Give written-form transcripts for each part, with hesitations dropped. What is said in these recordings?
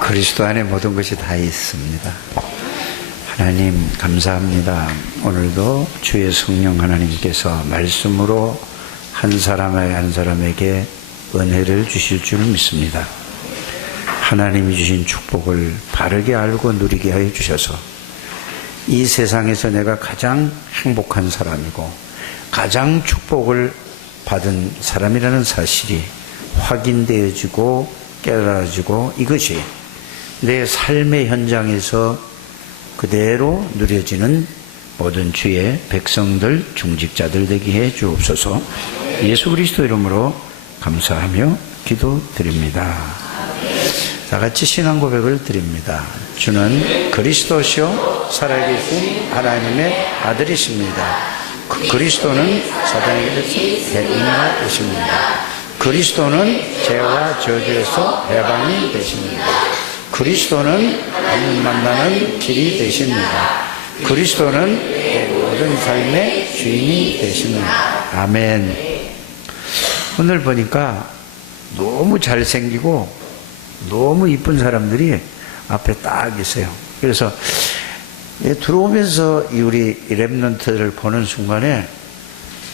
그리스도 안에 모든 것이 다 있습니다. 하나님 감사합니다. 오늘도 주의 성령 하나님께서 말씀으로 한 사람에게 은혜를 주실 줄 믿습니다. 하나님이 주신 축복을 바르게 알고 누리게 해 주셔서 이 세상에서 내가 가장 행복한 사람이고 가장 축복을 받은 사람이라는 사실이 확인되어지고 깨달아지고 이것이 내 삶의 현장에서 그대로 누려지는 모든 주의 백성들, 중직자들 되게 해 주옵소서. 예수 그리스도 이름으로 감사하며 기도드립니다. 다 같이 신앙 고백을 드립니다. 주는 그리스도시요 살아계신 하나님의 아들이십니다. 그리스도는 사단에게서 대인가 되십니다. 그리스도는 죄와 저주에서 해방이 되십니다. 그리스도는 하나님 만나는 길이 되십니다. 그리스도는 모든 삶의 주인이 되십니다. 아멘. 오늘 보니까 너무 잘생기고 너무 이쁜 사람들이 앞에 딱 있어요. 그래서 들어오면서 우리 랩런트를 보는 순간에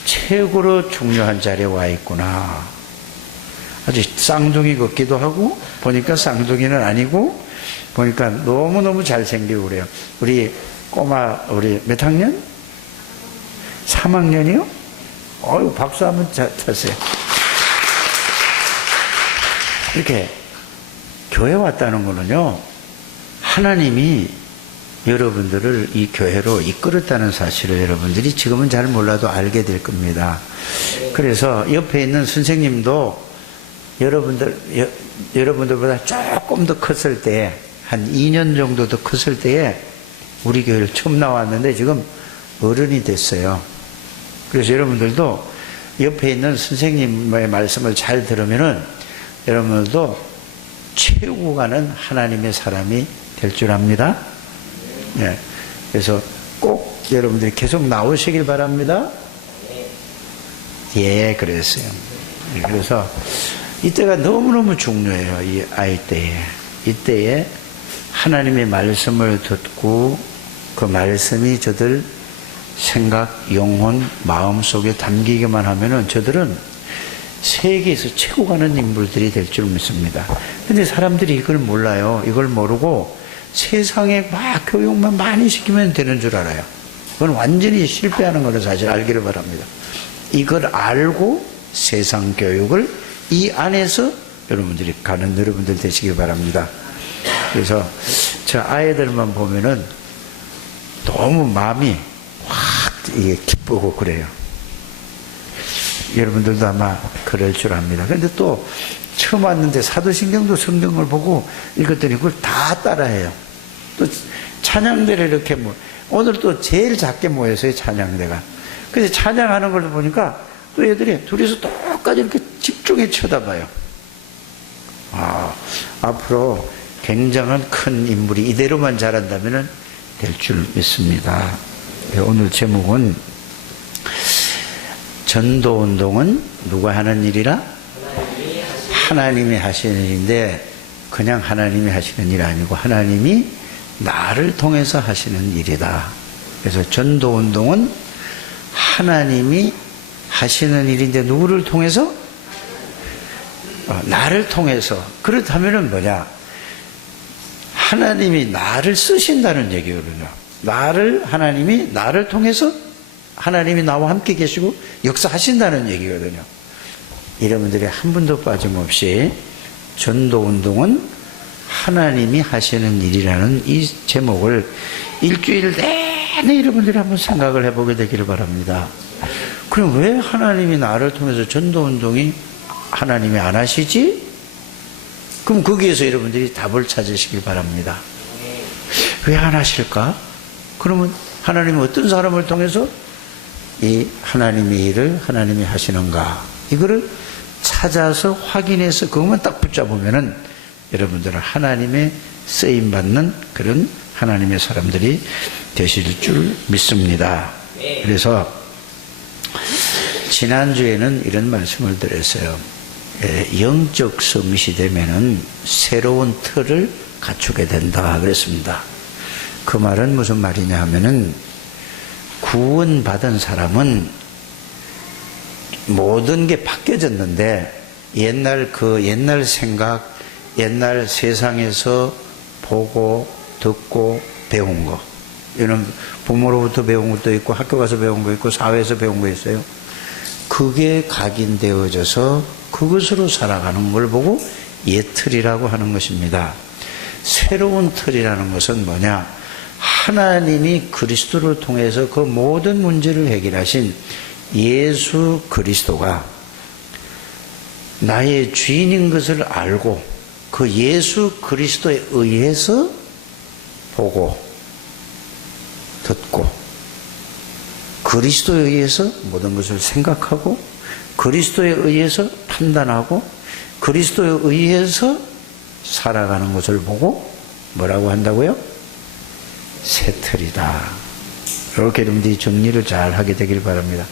최고로 중요한 자리에 와 있구나. 아주 쌍둥이 같기도 하고 보니까 쌍둥이는 아니고 보니까 너무너무 잘생기고 그래요. 우리 꼬마 우리 몇 학년? 3학년이요? 어휴 박수 한번 쳤어요. 이렇게 교회 왔다는 거는요, 하나님이 여러분들을 이 교회로 이끌었다는 사실을 여러분들이 지금은 잘 몰라도 알게 될 겁니다. 그래서 옆에 있는 선생님도 여러분들보다 조금 더 컸을 때, 한 2년 정도 더 컸을 때에 우리 교회를 처음 나왔는데 지금 어른이 됐어요. 그래서 여러분들도 옆에 있는 선생님의 말씀을 잘 들으면은 여러분들도 채우고 가는 하나님의 사람이 될 줄 압니다. 네. 그래서 꼭 여러분들이 계속 나오시길 바랍니다. 예, 그랬어요. 그래서 이때가 너무너무 중요해요. 이 아이 때에. 이때에 하나님의 말씀을 듣고 그 말씀이 저들 생각, 영혼, 마음 속에 담기기만 하면은 저들은 세계에서 최고 가는 인물들이 될 줄 믿습니다. 근데 사람들이 이걸 몰라요. 이걸 모르고 세상에 막 교육만 많이 시키면 되는 줄 알아요. 그건 완전히 실패하는 걸로 사실 알기를 바랍니다. 이걸 알고 세상 교육을 이 안에서 여러분들이 가는 여러분들 되시기 바랍니다. 그래서 저 아이들만 보면은 너무 마음이 확 이게 기쁘고 그래요. 여러분들도 아마 그럴 줄 압니다. 그런데 또 처음 왔는데 사도신경도 성경을 보고 읽었더니 그걸 다 따라해요. 또 찬양대를 이렇게 오늘 또 제일 작게 모였어요, 찬양대가. 그래서 찬양하는 걸 보니까 또 애들이 둘이서 똑같이 이렇게 집중해 쳐다봐요. 앞으로 굉장한 큰 인물이 이대로만 자란다면 될 줄 믿습니다. 오늘 제목은 전도운동은 누가 하는 일이라? 하나님이 하시는 일인데 그냥 하나님이 하시는 일이 아니고 하나님이 나를 통해서 하시는 일이다. 그래서 전도운동은 하나님이 하시는 일인데 누구를 통해서? 나를 통해서. 그렇다면 뭐냐? 하나님이 나를 쓰신다는 얘기거든요. 하나님이 나를 통해서 하나님이 나와 함께 계시고 역사하신다는 얘기거든요. 여러분들이 한 분도 빠짐없이 전도운동은 하나님이 하시는 일이라는 이 제목을 일주일 내내 여러분들이 한번 생각을 해보게 되기를 바랍니다. 그럼 왜 하나님이 나를 통해서 전도운동이 하나님이 안 하시지? 그럼 거기에서 여러분들이 답을 찾으시길 바랍니다. 왜 안 하실까? 그러면 하나님은 어떤 사람을 통해서 이 하나님의 일을 하나님이 하시는가? 이거를 찾아서 확인해서 그것만 딱 붙잡으면은 여러분들은 하나님의 쓰임받는 그런 하나님의 사람들이 되실 줄 믿습니다. 그래서 지난주에는 이런 말씀을 드렸어요. 영적 서밋이 되면은 새로운 틀을 갖추게 된다 그랬습니다. 그 말은 무슨 말이냐 하면은 구원받은 사람은 모든 게 바뀌어졌는데 옛날 생각, 옛날 세상에서 보고 듣고 배운 거, 이런 부모로부터 배운 것도 있고 학교 가서 배운 거 있고 사회에서 배운 거 있어요. 그게 각인되어져서 그것으로 살아가는 걸 보고 옛 틀이라고 하는 것입니다. 새로운 틀이라는 것은 뭐냐? 하나님이 그리스도를 통해서 그 모든 문제를 해결하신 예수 그리스도가 나의 주인인 것을 알고 그 예수 그리스도에 의해서 보고 듣고 그리스도에 의해서 모든 것을 생각하고 그리스도에 의해서 판단하고 그리스도에 의해서 살아가는 것을 보고 뭐라고 한다고요? 새 틀이다. 이렇게 여러분들이 정리를 잘 하게 되길 바랍니다.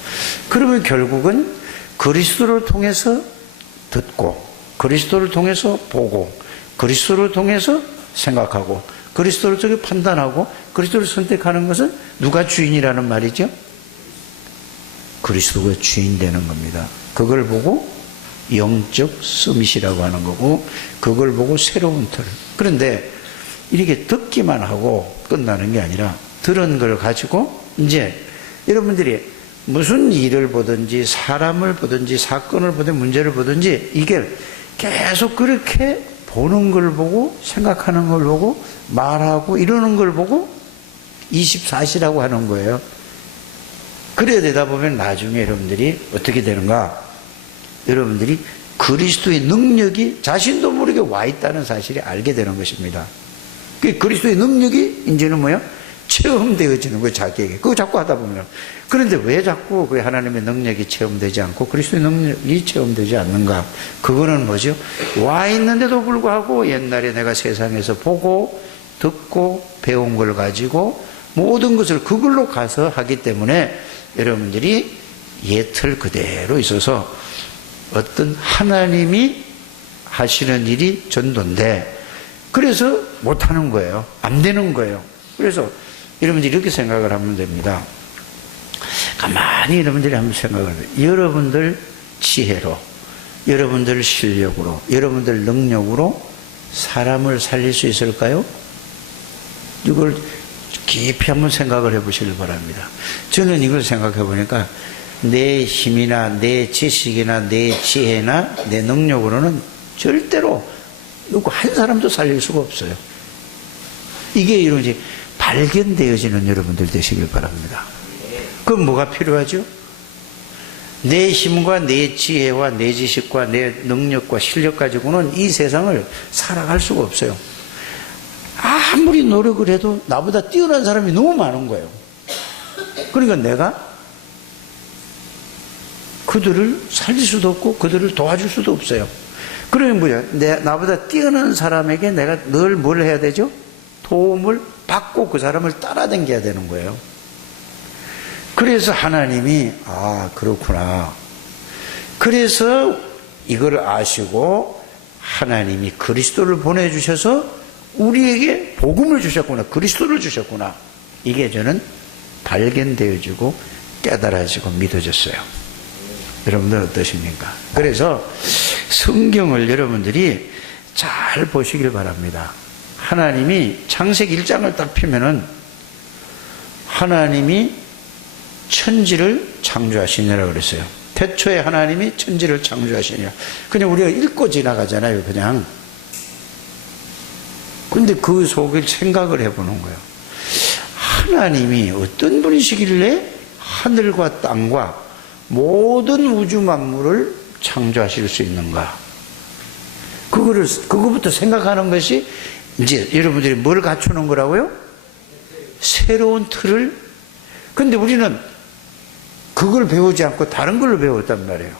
그러면 결국은 그리스도를 통해서 듣고 그리스도를 통해서 보고 그리스도를 통해서 생각하고 그리스도를 통해 판단하고 그리스도를 선택하는 것은 누가 주인이라는 말이죠? 그리스도가 주인 되는 겁니다. 그걸 보고 영적 서밋이라고 하는 거고 그걸 보고 새로운 틀. 그런데 이렇게 듣기만 하고 끝나는 게 아니라 들은 걸 가지고 이제 여러분들이 무슨 일을 보든지 사람을 보든지 사건을 보든지 문제를 보든지 이게 계속 그렇게 보는 걸 보고 생각하는 걸 보고 말하고 이러는 걸 보고 24시라고 하는 거예요. 그래야 되다 보면 나중에 여러분들이 어떻게 되는가? 여러분들이 그리스도의 능력이 자신도 모르게 와 있다는 사실을 알게 되는 것입니다. 그 그리스도의 능력이 이제는 뭐야? 체험되어지는 거예요, 자기에게. 그거 자꾸 하다 보면. 그런데 왜 자꾸 그 하나님의 능력이 체험되지 않고 그리스도의 능력이 체험되지 않는가? 그거는 뭐죠? 와 있는데도 불구하고 옛날에 내가 세상에서 보고 듣고 배운 걸 가지고 모든 것을 그걸로 가서 하기 때문에 여러분들이 옛틀 그대로 있어서 어떤 하나님이 하시는 일이 전도인데 그래서 못하는 거예요. 안 되는 거예요. 그래서 여러분들이 이렇게 생각을 하면 됩니다. 가만히 여러분들이 한번 생각을 해요. 여러분들 지혜로, 여러분들 실력으로, 여러분들 능력으로 사람을 살릴 수 있을까요? 이걸 깊이 한번 생각을 해보시길 바랍니다. 저는 이걸 생각해 보니까 내 힘이나 내 지식이나 내 지혜나 내 능력으로는 절대로 누구 한 사람도 살릴 수가 없어요. 이게 이런지 발견되어지는 여러분들 되시길 바랍니다. 그럼 뭐가 필요하죠? 내 힘과 내 지혜와 내 지식과 내 능력과 실력 가지고는 이 세상을 살아갈 수가 없어요. 아무리 노력을 해도 나보다 뛰어난 사람이 너무 많은 거예요. 그러니까 내가 그들을 살릴 수도 없고 그들을 도와줄 수도 없어요. 그러면 뭐야? 나보다 뛰어난 사람에게 내가 늘 뭘 해야 되죠? 도움을 받고 그 사람을 따라다녀야 되는 거예요. 그래서 하나님이 그렇구나. 그래서 이걸 아시고 하나님이 그리스도를 보내주셔서 우리에게 복음을 주셨구나. 그리스도를 주셨구나. 이게 저는 발견되어지고 깨달아지고 믿어졌어요. 여러분들 어떠십니까? 그래서 성경을 여러분들이 잘 보시길 바랍니다. 하나님이 창세기 1장을 딱 펴면은 하나님이 천지를 창조하시니라 그랬어요. 태초에 하나님이 천지를 창조하시니라. 그냥 우리가 읽고 지나가잖아요, 그냥. 근데 그 속을 생각을 해보는 거예요. 하나님이 어떤 분이시길래 하늘과 땅과 모든 우주 만물을 창조하실 수 있는가? 그거부터 생각하는 것이 이제 여러분들이 뭘 갖추는 거라고요? 새로운 틀을. 근데 우리는 그걸 배우지 않고 다른 걸로 배웠단 말이에요.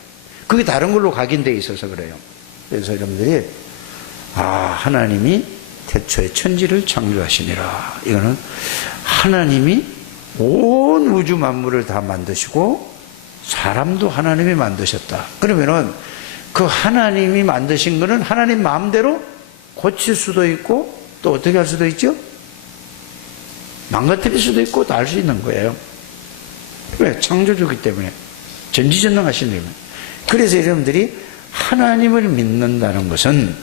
그게 다른 걸로 각인되어 있어서 그래요. 그래서 여러분들이 하나님이 태초에 천지를 창조하시니라. 이거는 하나님이 온 우주 만물을 다 만드시고 사람도 하나님이 만드셨다. 그러면은 그 하나님이 만드신 거는 하나님 마음대로 고칠 수도 있고 또 어떻게 할 수도 있죠? 망가뜨릴 수도 있고 다 할 수 있는 거예요. 왜? 창조주기 때문에. 전지전능하신 때문에. 그래서 여러분들이 하나님을 믿는다는 것은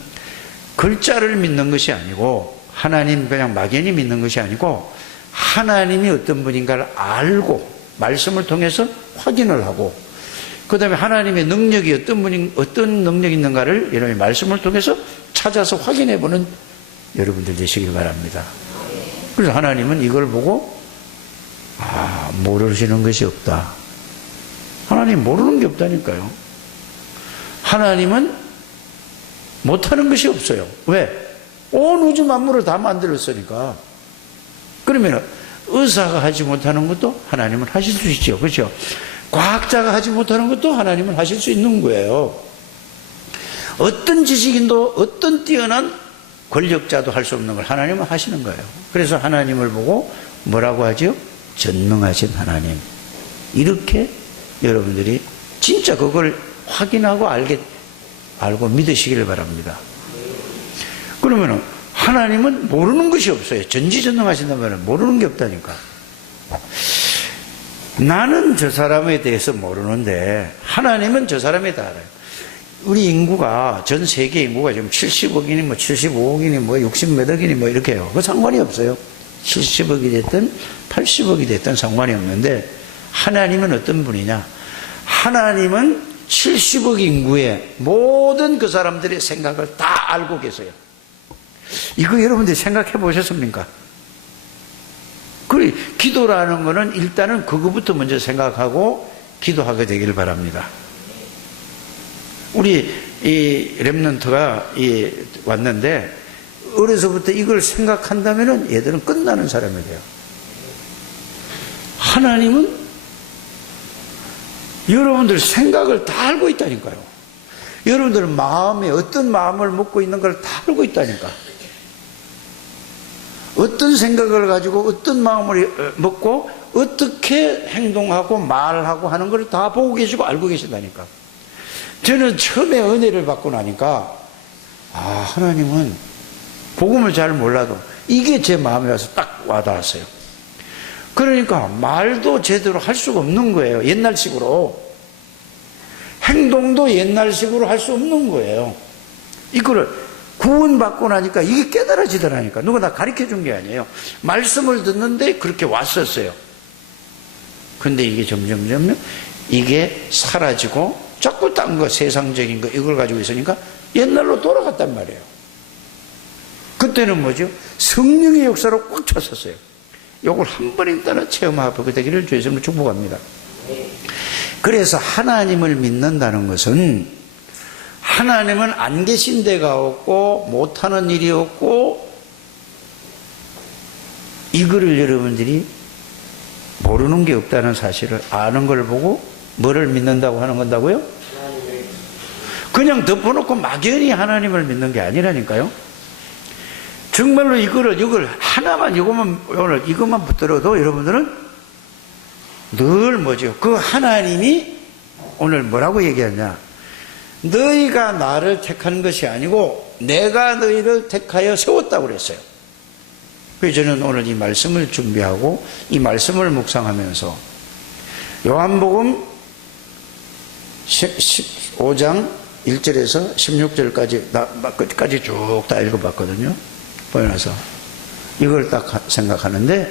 글자를 믿는 것이 아니고, 하나님 그냥 막연히 믿는 것이 아니고, 하나님이 어떤 분인가를 알고 말씀을 통해서 확인을 하고, 그 다음에 하나님의 능력이 어떤 능력이 있는가를 여러분의 말씀을 통해서 찾아서 확인해보는 여러분들 되시길 바랍니다. 그래서 하나님은 이걸 보고 모르시는 것이 없다. 하나님 모르는 게 없다니까요. 하나님은 못하는 것이 없어요. 왜? 온 우주 만물을 다 만들었으니까. 그러면 의사가 하지 못하는 것도 하나님은 하실 수 있죠. 그렇죠? 과학자가 하지 못하는 것도 하나님은 하실 수 있는 거예요. 어떤 지식인도 어떤 뛰어난 권력자도 할 수 없는 걸 하나님은 하시는 거예요. 그래서 하나님을 보고 뭐라고 하죠? 전능하신 하나님. 이렇게 여러분들이 진짜 그걸 확인하고 알고 믿으시기를 바랍니다. 그러면 하나님은 모르는 것이 없어요. 전지전능하신다는 말은 모르는 게 없다니까. 나는 저 사람에 대해서 모르는데 하나님은 저 사람에 다 알아요. 우리 인구가, 전 세계 인구가 지금 70억이니 75억이니 60몇 억이니 이렇게 해요. 그 상관이 없어요. 70억이 됐든 80억이 됐든 상관이 없는데, 하나님은 어떤 분이냐? 하나님은 70억 인구의 모든 그 사람들의 생각을 다 알고 계세요. 이거 여러분들이 생각해 보셨습니까? 그래, 기도라는 거는 일단은 그거부터 먼저 생각하고 기도하게 되기를 바랍니다. 우리 이 렘넌트가 왔는데 어려서부터 이걸 생각한다면은 얘들은 끝나는 사람이 돼요. 하나님은 여러분들 생각을 다 알고 있다니까요. 여러분들 마음에 어떤 마음을 먹고 있는 걸 다 알고 있다니까. 어떤 생각을 가지고 어떤 마음을 먹고 어떻게 행동하고 말하고 하는 걸 다 보고 계시고 알고 계신다니까. 저는 처음에 은혜를 받고 나니까 하나님은 복음을 잘 몰라도 이게 제 마음에 와서 딱 와닿았어요. 그러니까 말도 제대로 할 수가 없는 거예요. 옛날식으로. 행동도 옛날식으로 할 수 없는 거예요. 이거를 구원받고 나니까 이게 깨달아지더라니까. 누가 나 가르쳐 준 게 아니에요. 말씀을 듣는데 그렇게 왔었어요. 근데 이게 점점 이게 사라지고 자꾸 딴 거, 세상적인 거 이걸 가지고 있으니까 옛날로 돌아갔단 말이에요. 그때는 뭐죠? 성령의 역사로 꽉 찼었어요. 요걸 한 번 일단은 체험하게 되기를 주의 이름으로 축복합니다. 그래서 하나님을 믿는다는 것은 하나님은 안 계신 데가 없고 못하는 일이 없고, 이거를 여러분들이 모르는 게 없다는 사실을 아는 걸 보고 뭐를 믿는다고 하는 건다고요? 그냥 덮어놓고 막연히 하나님을 믿는 게 아니라니까요. 정말로 이걸 하나만 오늘 이것만 붙들어도 여러분들은 늘 뭐죠? 그 하나님이 오늘 뭐라고 얘기하냐? 너희가 나를 택한 것이 아니고 내가 너희를 택하여 세웠다고 그랬어요. 그래서 저는 오늘 이 말씀을 준비하고 이 말씀을 묵상하면서 요한복음 15장 1절에서 16절까지 끝까지 쭉 다 읽어봤거든요. 보여놔서 이걸 딱 생각하는데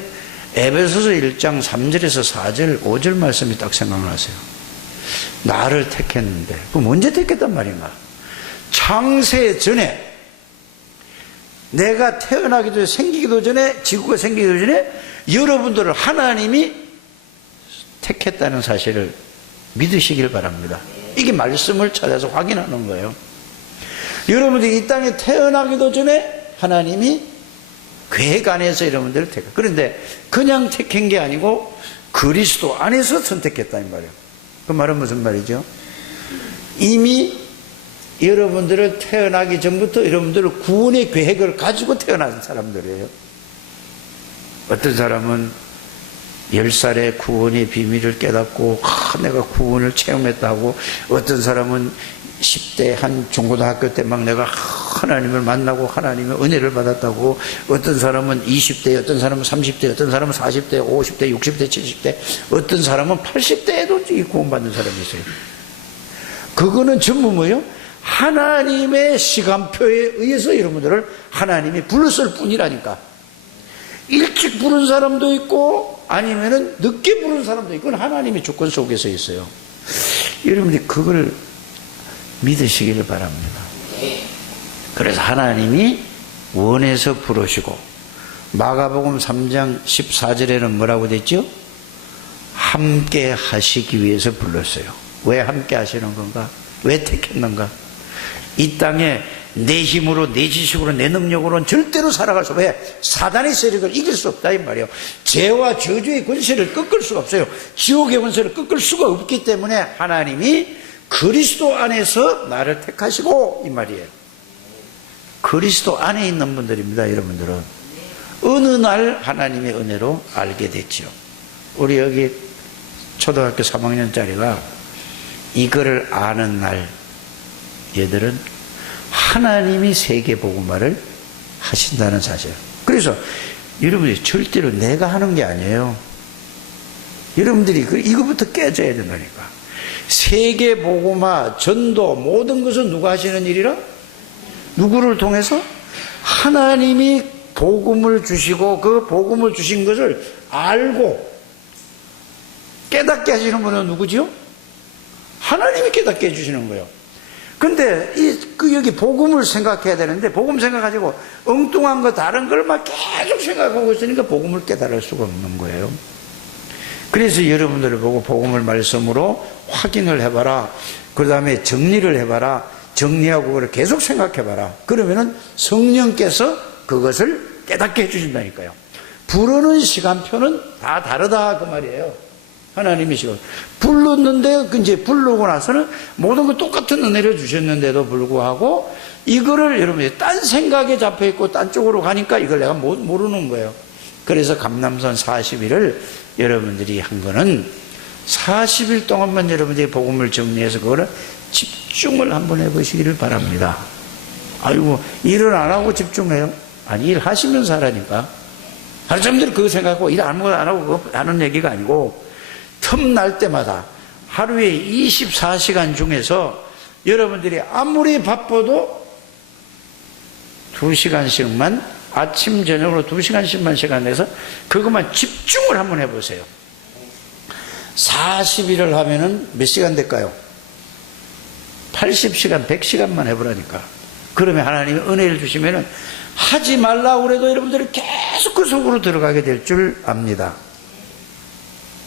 에베소서 1장 3절에서 4절 5절 말씀이 딱 생각나세요. 나를 택했는데 그럼 언제 택했단 말인가? 창세 전에, 내가 태어나기도 전에, 생기기도 전에, 지구가 생기기도 전에 여러분들을 하나님이 택했다는 사실을 믿으시길 바랍니다. 이게 말씀을 찾아서 확인하는 거예요. 여러분들이 이 땅에 태어나기도 전에 하나님이 계획 안에서 여러분들을 택했어요. 그런데 그냥 택한 게 아니고 그리스도 안에서 선택했다는 말이에요. 그 말은 무슨 말이죠? 이미 여러분들을 태어나기 전부터 여러분들을 구원의 계획을 가지고 태어난 사람들이에요. 어떤 사람은 10살에 구원의 비밀을 깨닫고 내가 구원을 체험했다고, 어떤 사람은 10대 한 중고등학교 때 막 내가 하나님을 만나고 하나님의 은혜를 받았다고, 어떤 사람은 20대, 어떤 사람은 30대, 어떤 사람은 40대, 50대, 60대, 70대, 어떤 사람은 80대에도 구원받는 사람이 있어요. 그거는 전부 뭐예요? 하나님의 시간표에 의해서 여러분들을 하나님이 불렀을 뿐이라니까. 일찍 부른 사람도 있고 아니면은 늦게 부른 사람도 있고, 하나님의 주권 속에서 있어요. 여러분들이 그걸 믿으시기를 바랍니다. 그래서 하나님이 원해서 부르시고, 마가복음 3장 14절에는 뭐라고 됐죠? 함께 하시기 위해서 불렀어요. 왜 함께 하시는 건가? 왜 택했는가? 이 땅에 내 힘으로, 내 지식으로, 내 능력으로는 절대로 살아갈 수 없어요. 왜? 사단의 세력을 이길 수 없다 이 말이에요. 죄와 저주의 권세를 꺾을 수가 없어요. 지옥의 권세를 꺾을 수가 없기 때문에 하나님이 그리스도 안에서 나를 택하시고 이 말이에요. 그리스도 안에 있는 분들입니다. 여러분들은 어느 날 하나님의 은혜로 알게 됐죠. 우리 여기 초등학교 3학년짜리가 이거를 아는 날, 얘들은 하나님이 세계복음화를 하신다는 사실. 그래서 여러분들이 절대로 내가 하는 게 아니에요. 여러분들이 이거부터 깨져야 된다니까. 세계복음화, 전도, 모든 것은 누가 하시는 일이라? 누구를 통해서? 하나님이 복음을 주시고 그 복음을 주신 것을 알고 깨닫게 하시는 분은 누구지요? 하나님이 깨닫게 해주시는 거예요. 근데 여기 복음을 생각해야 되는데, 복음 생각가지고 엉뚱한 거 다른 걸 막 계속 생각하고 있으니까 복음을 깨달을 수가 없는 거예요. 그래서 여러분들을 보고 복음을 말씀으로 확인을 해봐라. 그 다음에 정리를 해봐라. 정리하고 그걸 계속 생각해봐라. 그러면은 성령께서 그것을 깨닫게 해주신다니까요. 부르는 시간표는 다 다르다 그 말이에요. 하나님이 지금 불렀는데, 이제 부르고 나서는 모든 거 똑같은 은혜를 주셨는데도 불구하고 이거를 여러분이 딴 생각에 잡혀 있고 딴 쪽으로 가니까 이걸 내가 모르는 거예요. 그래서 감람선 40일을 여러분들이 한 거는 40일 동안만 여러분들이 복음을 정리해서 그거를 집중을 한번 해보시기를 바랍니다. 아이고, 일을 안 하고 집중해요? 아니, 일 하시면서 하라니까. 다른 사람들이 그거 생각하고 일 아무것도 안 하고 그거 하는 얘기가 아니고, 틈날 때마다 하루에 24시간 중에서 여러분들이 아무리 바빠도 2시간씩만, 아침 저녁으로 2시간씩만 시간 내서 그것만 집중을 한번 해보세요. 40일을 하면은 몇 시간 될까요? 80시간, 100시간만 해보라니까. 그러면 하나님이 은혜를 주시면은 하지 말라고 그래도 여러분들이 계속 그 속으로 들어가게 될 줄 압니다.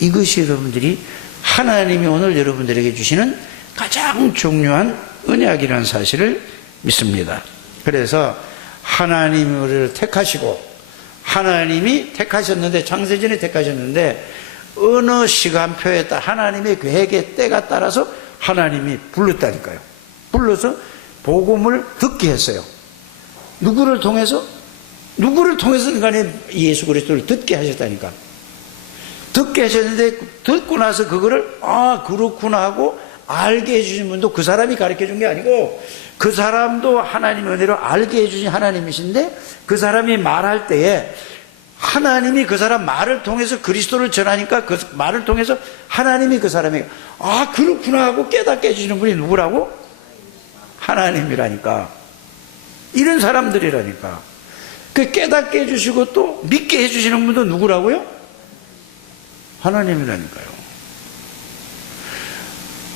이것이 여러분들이 하나님이 오늘 여러분들에게 주시는 가장 중요한 언약이라는 사실을 믿습니다. 그래서 하나님이 우리를 택하시고, 하나님이 택하셨는데, 창세전에 택하셨는데 어느 시간표에 따라 하나님의 계획의 때가 따라서 하나님이 불렀다니까요. 불러서 복음을 듣게 했어요. 누구를 통해서? 누구를 통해서 간에 예수 그리스도를 듣게 하셨다니까. 듣게 하셨는데 듣고 나서 그거를 그렇구나 하고 알게 해주신 분도 그 사람이 가르쳐 준 게 아니고, 그 사람도 하나님의 은혜로 알게 해주신 하나님이신데, 그 사람이 말할 때에 하나님이 그 사람 말을 통해서 그리스도를 전하니까 그 말을 통해서 하나님이 그 사람에게 그렇구나 하고 깨닫게 해주시는 분이 누구라고? 하나님이라니까. 이런 사람들이라니까. 그 깨닫게 해주시고 또 믿게 해주시는 분도 누구라고요? 하나님이라니까요.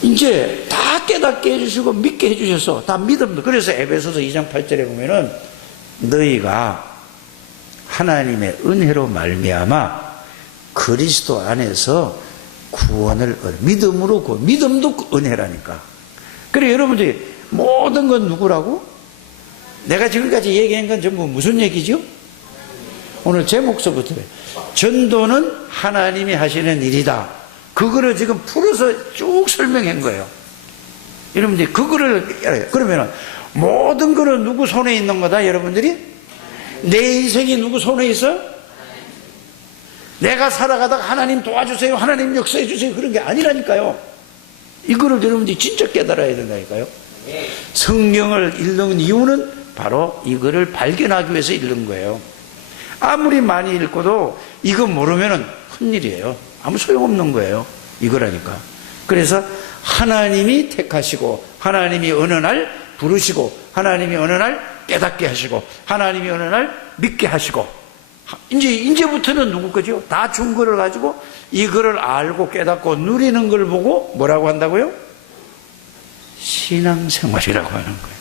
이제 다 깨닫게 해주시고 믿게 해주셔서 다 믿음도. 그래서 에베소서 2장 8절에 보면은 너희가 하나님의 은혜로 말미암아 그리스도 안에서 구원을 믿음으로 믿음도 은혜라니까. 그래 여러분들이 모든 건 누구라고? 내가 지금까지 얘기한 건 전부 무슨 얘기죠? 오늘 제목서부터 전도는 하나님이 하시는 일이다. 그거를 지금 풀어서 쭉 설명한 거예요. 여러분들이 그거를 알아요. 그러면 모든 거는 누구 손에 있는 거다 여러분들이? 내 인생이 누구 손에 있어? 내가 살아가다가 하나님 도와주세요, 하나님 역사해 주세요, 그런 게 아니라니까요. 이거를 여러분들이 진짜 깨달아야 된다니까요. 성경을 읽는 이유는 바로 이거를 발견하기 위해서 읽는 거예요. 아무리 많이 읽고도 이거 모르면은 큰일이에요. 아무 소용없는 거예요. 이거라니까. 그래서 하나님이 택하시고, 하나님이 어느 날 부르시고, 하나님이 어느 날 깨닫게 하시고, 하나님이 어느 날 믿게 하시고, 이제부터는 누구 거죠? 다 준 거를 가지고 이거를 알고 깨닫고 누리는 걸 보고 뭐라고 한다고요? 신앙생활이라고 하는 거예요.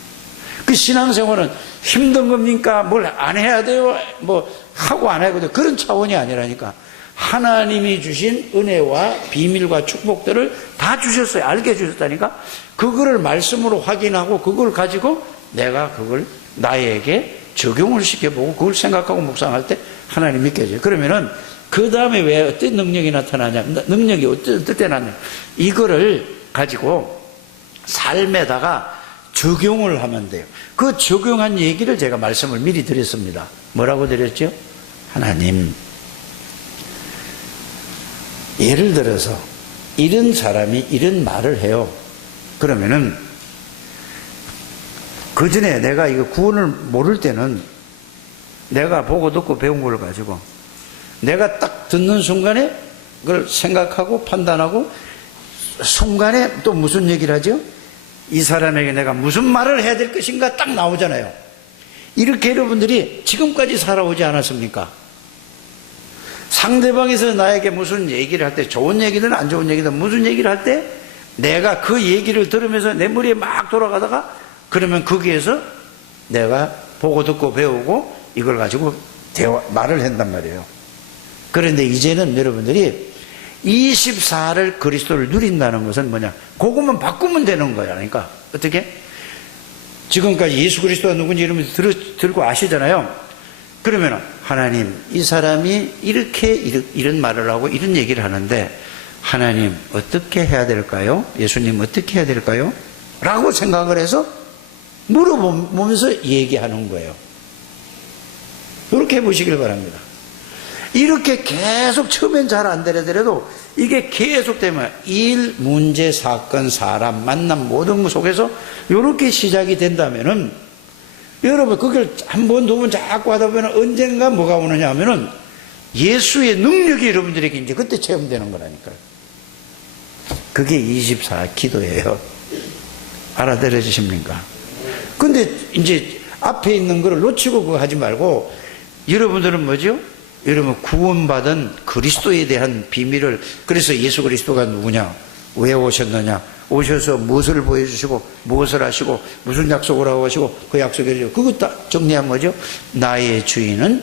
그 신앙생활은 힘든 겁니까? 뭘 안 해야 돼요? 뭐 하고 안 해야 돼요? 그런 차원이 아니라니까. 하나님이 주신 은혜와 비밀과 축복들을 다 주셨어요. 알게 해주셨다니까. 그거를 말씀으로 확인하고 그걸 가지고 내가 그걸 나에게 적용을 시켜보고 그걸 생각하고 묵상할 때 하나님 믿게. 그러면은 그 다음에 왜 어떤 능력이 나타나냐? 능력이 어때 나냐? 이거를 가지고 삶에다가 적용을 하면 돼요. 그 적용한 얘기를 제가 말씀을 미리 드렸습니다. 뭐라고 드렸죠? 하나님, 예를 들어서 이런 사람이 이런 말을 해요. 그러면은 그 전에 내가 이거 구원을 모를 때는 내가 보고 듣고 배운 걸 가지고 내가 딱 듣는 순간에 그걸 생각하고 판단하고 순간에 또 무슨 얘기를 하죠? 이 사람에게 내가 무슨 말을 해야 될 것인가 딱 나오잖아요. 이렇게 여러분들이 지금까지 살아오지 않았습니까? 상대방에서 나에게 무슨 얘기를 할 때, 좋은 얘기든 안 좋은 얘기든 무슨 얘기를 할 때 내가 그 얘기를 들으면서 내 머리에 막 돌아가다가 그러면 거기에서 내가 보고 듣고 배우고 이걸 가지고 말을 한단 말이에요. 그런데 이제는 여러분들이 24를 그리스도를 누린다는 것은 뭐냐? 그것만 바꾸면 되는 거야. 그러니까 어떻게? 지금까지 예수 그리스도가 누군지 여러분들 들고 아시잖아요. 그러면 하나님, 이 사람이 이렇게 이런 말을 하고 이런 얘기를 하는데 하나님 어떻게 해야 될까요? 예수님 어떻게 해야 될까요? 라고 생각을 해서 물어보면서 얘기하는 거예요. 이렇게 해보시길 바랍니다. 이렇게 계속 처음엔 잘 안 되더라도 이게 계속 되면 일, 문제, 사건, 사람, 만남 모든 것 속에서 이렇게 시작이 된다면은 여러분 그걸 한 번, 두 번 자꾸 하다 보면 언젠가 뭐가 오느냐 하면은 예수의 능력이 여러분들에게 이제 그때 체험되는 거라니까요. 그게 24 기도예요. 알아들어 주십니까? 근데 이제 앞에 있는 거를 놓치고 그거 하지 말고 여러분들은 뭐죠? 여러분 구원받은 그리스도에 대한 비밀을, 그래서 예수 그리스도가 누구냐? 왜 오셨느냐? 오셔서 무엇을 보여주시고 무엇을 하시고 무슨 약속을 하고 하시고 그 약속을 그거 다 정리한 거죠. 나의 주인은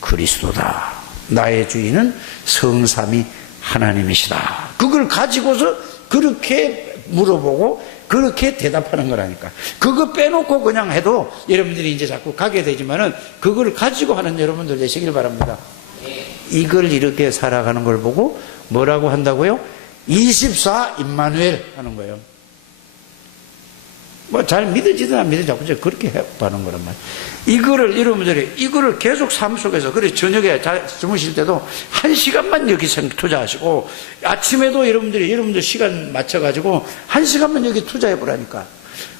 그리스도다. 나의 주인은 성삼위 하나님이시다. 그걸 가지고서 그렇게 물어보고 그렇게 대답하는 거라니까. 그거 빼놓고 그냥 해도 여러분들이 이제 자꾸 가게 되지만은 그걸 가지고 하는 여러분들 되시길 바랍니다. 이걸 이렇게 살아가는 걸 보고 뭐라고 한다고요? 24 임마누엘 하는 거예요. 뭐 잘 믿어지든 안 믿어지든 자꾸 그렇게 하는 거란 말이에요. 이거를 여러분들이 이거를 계속 삶 속에서, 그래 저녁에 주무실 때도 1시간만 여기 투자하시고 아침에도 여러분들 시간 맞춰가지고 1시간만 여기 투자해 보라니까.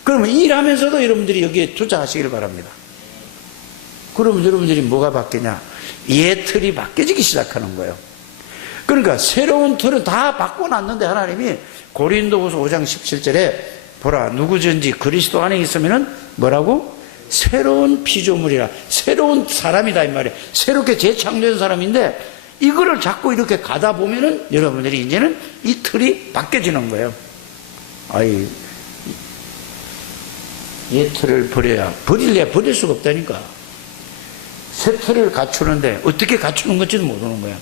그러면 일하면서도 여러분들이 여기에 투자하시길 바랍니다. 그러면 여러분들이 뭐가 바뀌냐? 옛 틀이 바뀌어지기 시작하는 거예요. 그러니까 새로운 틀을 다 바꿔놨는데 하나님이 고린도후서 5장 17절에 보라 누구든지 그리스도 안에 있으면은 뭐라고? 새로운 피조물이라, 새로운 사람이다 이 말이에요. 새롭게 재창조된 사람인데 이거를 자꾸 이렇게 가다 보면은 여러분들이 이제는 이 틀이 바뀌어지는 거예요. 아이, 옛 틀을 버릴 수가 없다니까. 새 틀을 갖추는데 어떻게 갖추는 건지도 모르는 거야.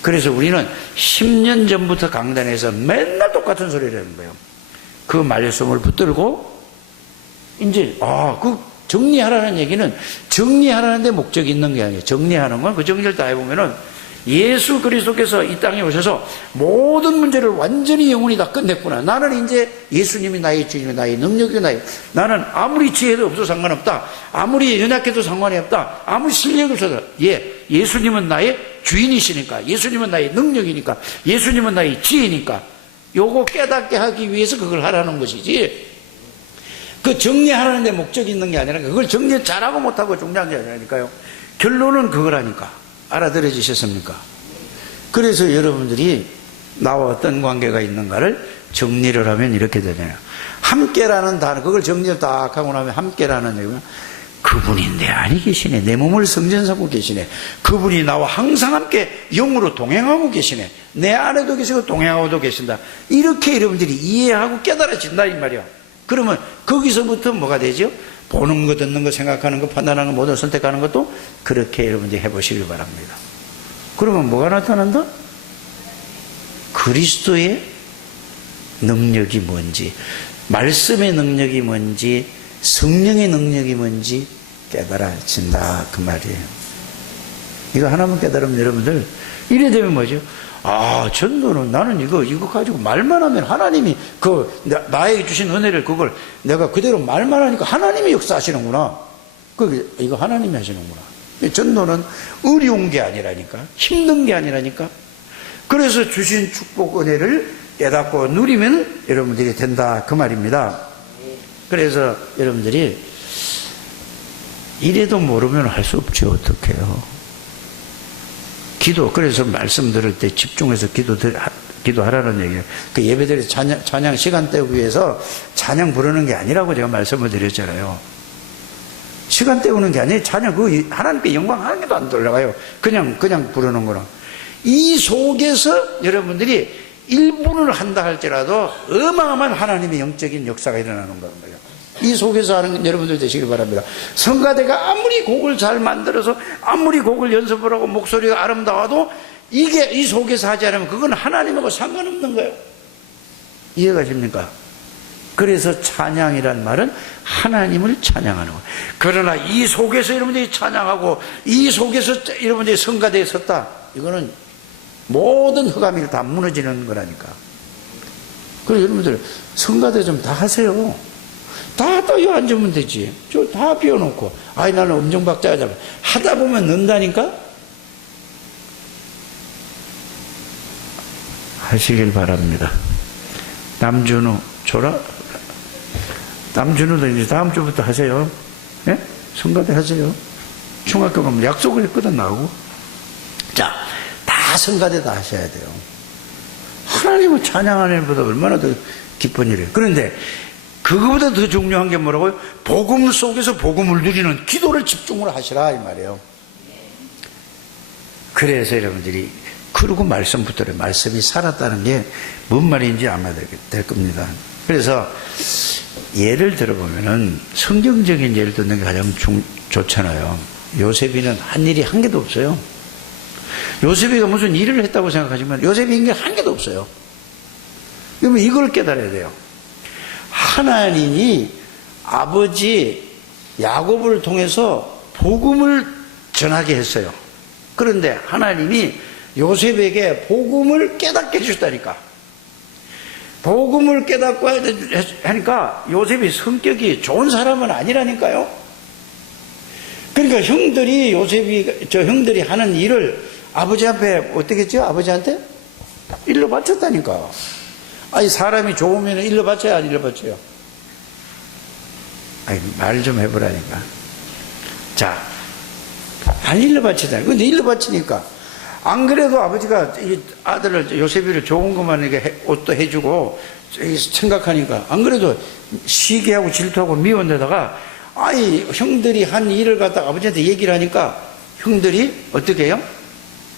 그래서 우리는 10년 전부터 강단에서 맨날 똑같은 소리를 하는 거예요. 그 말씀을 붙들고 이제 그 정리하라는 얘기는 정리하라는 데 목적이 있는 게 아니에요. 정리하는 건 그 정리를 다 해보면은 예수 그리스도께서 이 땅에 오셔서 모든 문제를 완전히 영원히 다 끝냈구나. 나는 이제 예수님이 나의 주인이고 나의 능력이 나는 아무리 지혜도 없어도 상관없다. 아무리 연약해도 상관이 없다. 아무리 실력이 없어도 예수님은 나의 주인이시니까, 예수님은 나의 능력이니까, 예수님은 나의 지혜니까 요거 깨닫게 하기 위해서 그걸 하라는 것이지. 그 정리하는 데 목적이 있는 게 아니라 그걸 정리 잘하고 못하고 중요한 게 아니라니까요. 결론은 그거라니까. 알아들어지셨습니까? 그래서 여러분들이 나와 어떤 관계가 있는가를 정리를 하면 이렇게 되잖아요. 함께라는 단어, 그걸 정리를 딱 하고 나면 함께라는 얘기는 그분이 내 안에 계시네. 내 몸을 성전삼고 계시네. 그분이 나와 항상 함께 영으로 동행하고 계시네. 내 안에도 계시고 동행하고도 계신다. 이렇게 여러분들이 이해하고 깨달아진다 이 말이야. 그러면 거기서부터 뭐가 되죠? 보는 거, 듣는 거, 생각하는 거, 판단하는 거, 모두 선택하는 것도 그렇게 여러분들이 해보시길 바랍니다. 그러면 뭐가 나타난다? 그리스도의 능력이 뭔지, 말씀의 능력이 뭔지, 성령의 능력이 뭔지 깨달아진다 그 말이에요. 이거 하나만 깨달으면 여러분들 이래 되면 뭐죠? 아, 전도는 나는 이거 가지고 말만 하면 하나님이 나에게 주신 은혜를 그걸 내가 그대로 말만 하니까 하나님이 역사하시는구나. 이거 하나님이 하시는구나. 전도는 어려운 게 아니라니까. 힘든 게 아니라니까. 그래서 주신 축복 은혜를 깨닫고 누리면 여러분들이 된다 그 말입니다. 그래서 여러분들이 이래도 모르면 할 수 없죠. 어떡해요. 기도, 그래서 말씀 들을 때 집중해서 기도하라는 얘기예요. 그 예배드릴 찬양 시간 때우기 위해서 찬양 부르는 게 아니라고 제가 말씀을 드렸잖아요. 시간 때우는 게 아니에요. 찬양, 하나님께 영광 하는 게도 안 돌아가요. 그냥 부르는 거랑. 이 속에서 여러분들이 1분을 한다 할지라도 어마어마한 하나님의 영적인 역사가 일어나는 거예요. 이 속에서 하는 여러분들 되시길 바랍니다. 성가대가 아무리 곡을 잘 만들어서 아무리 곡을 연습을 하고 목소리가 아름다워도 이게 이 속에서 하지 않으면 그건 하나님하고 상관없는 거예요. 이해가십니까? 그래서 찬양이란 말은 하나님을 찬양하는 거예요. 그러나 이 속에서 여러분들이 찬양하고 이 속에서 여러분들이 성가대에 섰다. 이거는 모든 흑암이 다 무너지는 거라니까. 그래서 여러분들 성가대 좀 다 하세요. 다 떠요 앉으면 되지. 저 다 비워놓고 아이 나는 음정박자 하다 보면 는다니까. 하시길 바랍니다. 남준우 줘라. 남준우도 이제 다음 주부터 하세요. 예? 성가대 하세요. 중학교 가면 약속을 했거든 나오고. 자, 다 성가대 다 하셔야 돼요. 하나님을 찬양하는 것보다 얼마나 더 기쁜 일이에요. 그런데 그거보다 더 중요한 게 뭐라고요? 복음 속에서 복음을 누리는 기도를 집중을 하시라 이 말이에요. 그래서 여러분들이 그러고 말씀부터 말씀이 살았다는 게 뭔 말인지 아마 될 겁니다. 그래서 예를 들어보면은 성경적인 예를 듣는 게 가장 좋잖아요. 요셉이는 한 일이 한 개도 없어요. 요셉이가 무슨 일을 했다고 생각하지만 요셉이 한 게 한 개도 없어요. 그러면 이걸 깨달아야 돼요. 하나님이 아버지 야곱을 통해서 복음을 전하게 했어요. 그런데 하나님이 요셉에게 복음을 깨닫게 해주셨다니까. 복음을 깨닫고 하니까 요셉이 성격이 좋은 사람은 아니라니까요. 그러니까 형들이 하는 일을 아버지 앞에 어떻게 했죠? 아버지한테 일러 바쳤다니까. 아니 사람이 좋으면 일러 바쳐야 안 일러 바쳐요? 아니 말 좀 해보라니까. 자, 안 일러 바치잖아요. 근데 일러 바치니까 안 그래도 아버지가 이 아들을 요셉이를 좋은 것만 이렇게 옷도 해주고 생각하니까 안 그래도 시기하고 질투하고 미운데다가 아이 형들이 한 일을 갖다가 아버지한테 얘기를 하니까 형들이 어떻게 해요?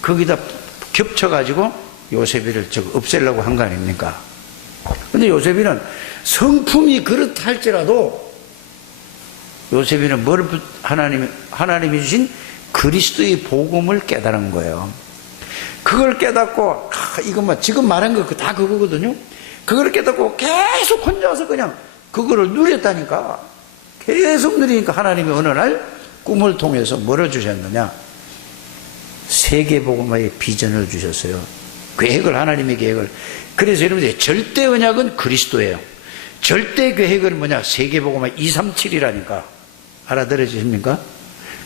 거기다 겹쳐가지고 요셉이를 없애려고 한 거 아닙니까? 근데 요셉이는 성품이 그렇다 할지라도 요셉이는 하나님이 주신 그리스도의 복음을 깨달은 거예요. 그걸 깨닫고 이것만 지금 말한 거 다 그거거든요. 그걸 깨닫고 계속 혼자서 그냥 그거를 누렸다니까. 계속 누리니까 하나님이 어느 날 꿈을 통해서 뭐를 주셨느냐? 세계복음화의 비전을 주셨어요. 계획을, 하나님의 계획을. 그래서 여러분들 절대 언약은 그리스도예요. 절대 계획은 뭐냐? 세계복음화 237이라니까. 알아들으십니까?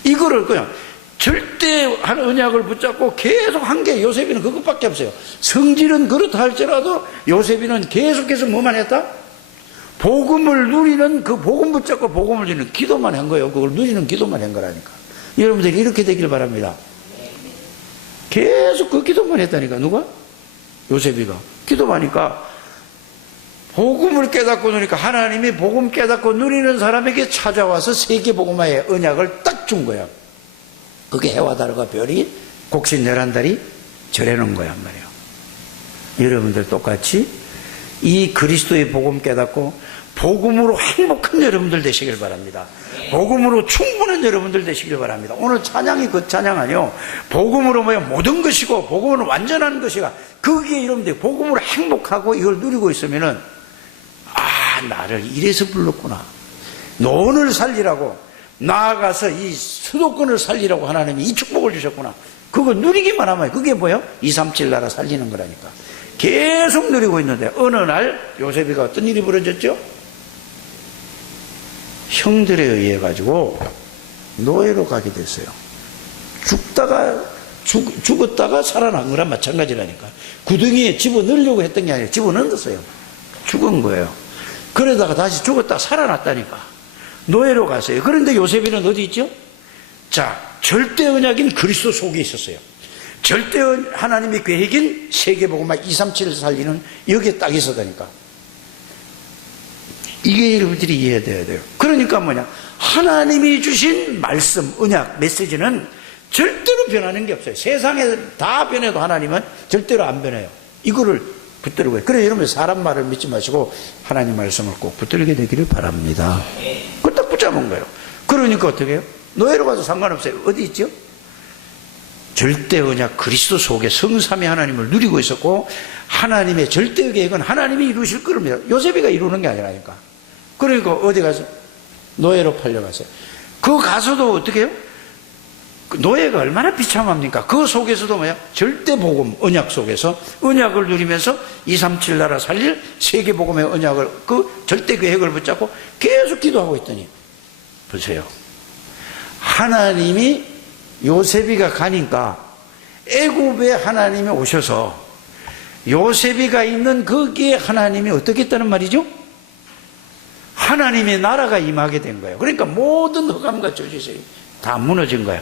이거를 그냥 절대 한 언약을 붙잡고 계속 한 게 요셉이는 그것밖에 없어요. 성질은 그렇다 할지라도 요셉이는 계속해서 뭐만 했다? 복음을 누리는 그 복음 붙잡고 복음을 누리는 기도만 한 거예요. 그걸 누리는 기도만 한 거라니까. 여러분들이 이렇게 되길 바랍니다. 계속 그 기도만 했다니까. 누가? 요셉이가. 기도만 하니까 복음을 깨닫고 누리니까 하나님이 복음 깨닫고 누리는 사람에게 찾아와서 세계복음화의 언약을 딱 준 거야. 그게 해와 달과 별이 곡신 11달이 절해놓은 거란 말이에요. 여러분들 똑같이 이 그리스도의 복음 깨닫고 복음으로 행복한 여러분들 되시길 바랍니다. 복음으로 충분한 여러분들 되시길 바랍니다. 오늘 찬양이 그 찬양 아니요. 복음으로 모든 것이고 복음으로 완전한 것이가 그게 여러분들 복음으로 행복하고 이걸 누리고 있으면은 나를 이래서 불렀구나. 노원을 살리라고 나아가서 이 수도권을 살리라고 하나님이 이 축복을 주셨구나. 그거 누리기만 하면 그게 뭐예요? 237 나라 살리는 거라니까. 계속 누리고 있는데 어느 날 요셉이가 어떤 일이 벌어졌죠? 형들에 의해 가지고 노예로 가게 됐어요. 죽었다가 살아난 거랑 마찬가지라니까. 구덩이에 집어넣으려고 했던 게 아니라 집어넣었어요. 죽은 거예요. 그러다가 다시 죽었다가 살아났다니까. 노예로 갔어요. 그런데 요셉이는 어디 있죠? 자, 절대 언약인 그리스도 속에 있었어요. 절대 하나님의 계획인 세계복음화 237을 살리는 여기에 딱 있었다니까. 이게 여러분들이 이해돼야 돼요. 그러니까 뭐냐? 하나님이 주신 말씀, 언약, 메시지는 절대로 변하는 게 없어요. 세상에 다 변해도 하나님은 절대로 안 변해요. 이거를 붙들고. 그래 여러분 사람 말을 믿지 마시고 하나님 말씀을 꼭 붙들게 되기를 바랍니다. 그걸 딱 붙잡은 거예요. 그러니까 어떻게 해요? 노예로 가도 상관없어요. 어디 있죠? 절대 언약 그리스도 속에 성삼위 하나님을 누리고 있었고 하나님의 절대 계획은 하나님이 이루실 겁니다. 요셉이가 이루는 게 아니라니까. 그러니까 어디 가서 노예로 팔려갔어요. 그 가서도 어떻게 해요? 노예가 얼마나 비참합니까? 그 속에서도 뭐야? 절대 복음 언약 속에서 언약을 누리면서 237 나라 살릴 세계복음의 언약을 그 절대 계획을 붙잡고 계속 기도하고 있더니 보세요. 하나님이 요셉이가 가니까 애굽에 하나님이 오셔서 요셉이가 있는 거기에 하나님이 어떻게 했다는 말이죠? 하나님의 나라가 임하게 된 거예요. 그러니까 모든 흑암과 저주세요. 다 무너진 거예요.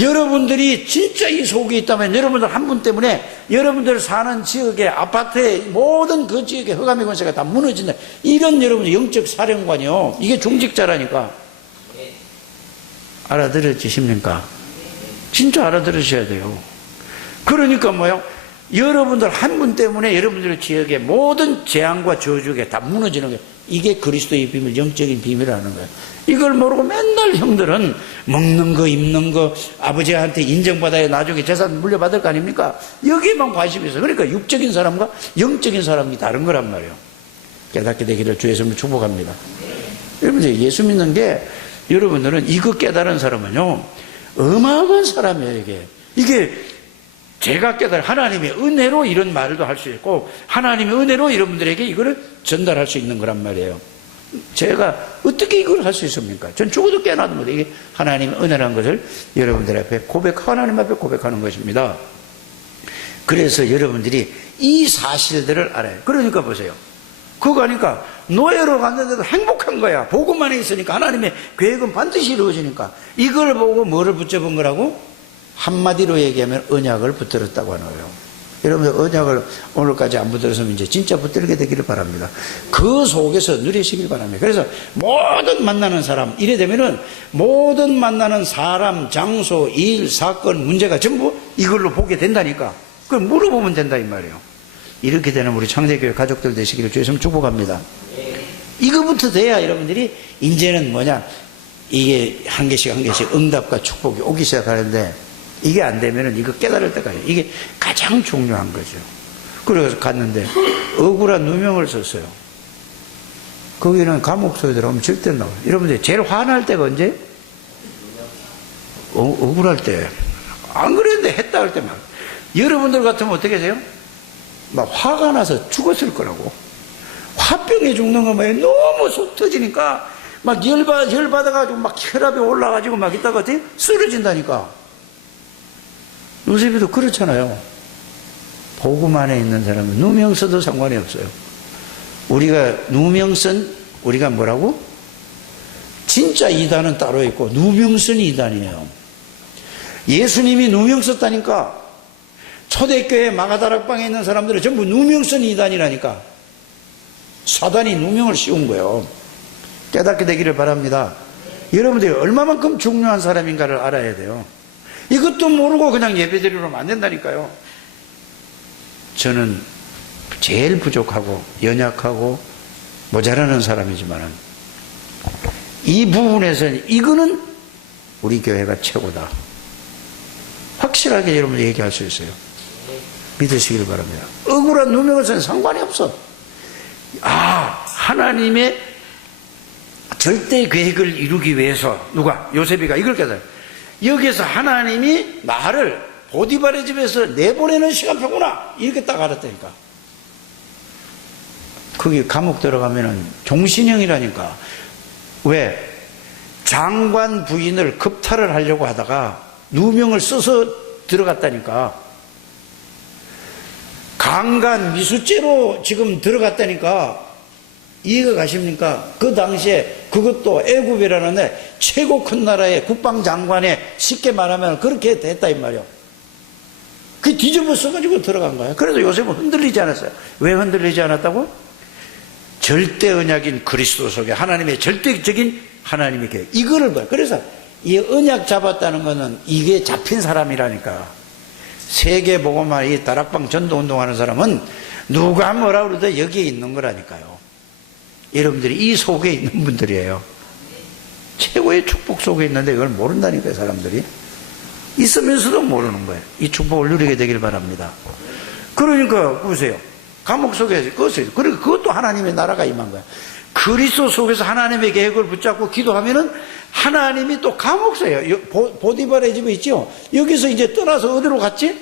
여러분들이 진짜 이 속에 있다면 여러분들 한 분 때문에 여러분들 사는 지역의 아파트의 모든 그 지역의 흑암의 권세가 다 무너진다. 이런 여러분들 영적 사령관이요. 이게 중직자라니까. 알아들으십니까? 진짜 알아들으셔야 돼요. 그러니까 뭐요? 여러분들 한 분 때문에 여러분들 지역의 모든 재앙과 저주가 다 무너지는 거예요. 이게 그리스도의 비밀, 영적인 비밀이라는 거예요. 이걸 모르고 맨날 형들은 먹는 거, 입는 거, 아버지한테 인정받아야 나중에 재산 물려받을 거 아닙니까? 여기에만 관심이 있어요. 그러니까 육적인 사람과 영적인 사람이 다른 거란 말이에요. 깨닫게 되기를 주 예수님을 축복합니다. 여러분들 예수 믿는 게 여러분들은 이거 깨달은 사람은요 어마어마한 사람이에요. 이게 제가 깨달은 하나님의 은혜로 이런 말도 할 수 있고 하나님의 은혜로 여러분들에게 이거를 전달할 수 있는 거란 말이에요. 제가 어떻게 이걸 할 수 있습니까? 전 죽어도 깨어나도 못해. 이게 하나님의 은혜라는 것을 여러분들 앞에 하나님 앞에 고백하는 것입니다. 그래서 여러분들이 이 사실들을 알아요. 그러니까 보세요. 그거 하니까 노예로 갔는데도 행복한 거야. 복음 안에 있으니까 하나님의 계획은 반드시 이루어지니까. 이걸 보고 뭐를 붙잡은 거라고? 한마디로 얘기하면 언약을 붙들었다고 하는 거예요. 여러분들 언약을 오늘까지 안 붙들었으면 이제 진짜 붙들게 되기를 바랍니다. 그 속에서 누리시길 바랍니다. 그래서 모든 만나는 사람 이래 되면은 모든 만나는 사람, 장소, 일, 사건, 문제가 전부 이걸로 보게 된다니까. 그걸 물어보면 된다 이 말이에요. 이렇게 되는 우리 창세교회 가족들 되시기를 주의 이름 축복합니다. 이거부터 돼야 여러분들이 이제는 뭐냐 이게 한 개씩 한 개씩 응답과 축복이 오기 시작하는데 이게 안 되면은 이거 깨달을 때까지 이게 가장 중요한 거죠. 그래서 갔는데 억울한 누명을 썼어요. 거기는 감옥 소리 들어오면 절대 나와요. 여러분들 제일 화날 때가 언제? 억울할 때. 안 그랬는데 했다 할 때 막. 여러분들 같으면 어떻게 하세요? 막 화가 나서 죽었을 거라고. 화병에 죽는 거 말이에요. 너무 속 터지니까 막 열받아가지고 막 혈압이 올라가지고 막 있다가 어떻게? 쓰러진다니까. 요셉이도 그렇잖아요. 복음 안에 있는 사람은 누명 써도 상관이 없어요. 우리가 누명 쓴 우리가 뭐라고? 진짜 이단은 따로 있고 누명선이 이단이에요. 예수님이 누명 썼다니까. 초대교회 마가다락방에 있는 사람들은 전부 누명선이 이단이라니까. 사단이 누명을 씌운 거예요. 깨닫게 되기를 바랍니다. 여러분들이 얼마만큼 중요한 사람인가를 알아야 돼요. 이것도 모르고 그냥 예배드리러 오면 안 된다니까요. 저는 제일 부족하고 연약하고 모자라는 사람이지만 이 부분에서는 이거는 우리 교회가 최고다. 확실하게 여러분 얘기할 수 있어요. 믿으시길 바랍니다. 억울한 누명은 상관이 없어. 하나님의 절대 계획을 이루기 위해서 누가? 요셉이가 이걸 깨달아요. 여기서 하나님이 나를 보디발의 집에서 내보내는 시간표구나 이렇게 딱 알았다니까. 거기 감옥 들어가면은 종신형이라니까. 왜? 장관 부인을 급탈을 하려고 하다가 누명을 써서 들어갔다니까. 강간 미수죄로 지금 들어갔다니까. 이해가 가십니까? 그 당시에 그것도 애굽이라는 최고 큰 나라의 국방장관에 쉽게 말하면 그렇게 됐다 이 말이요. 그 뒤집어 써가지고 들어간 거예요. 그래서 요셉은 흔들리지 않았어요. 왜 흔들리지 않았다고? 절대 언약인 그리스도 속에 하나님의 절대적인 하나님의 계획 이거를 봐요. 그래서 이 언약 잡았다는 거는 이게 잡힌 사람이라니까. 세계복음화 이 다락방 전도운동하는 사람은 누가 뭐라 그래도 여기에 있는 거라니까요. 여러분들이 이 속에 있는 분들이에요. 최고의 축복 속에 있는데 이걸 모른다니까요. 사람들이 있으면서도 모르는 거예요. 이 축복을 누리게 되길 바랍니다. 그러니까 보세요. 감옥 속에서 그리고 그것도 하나님의 나라가 임한 거야. 그리스도 속에서 하나님의 계획을 붙잡고 기도하면은 하나님이 또 감옥 속에 보디발의 집에 있죠. 여기서 이제 떠나서 어디로 갔지?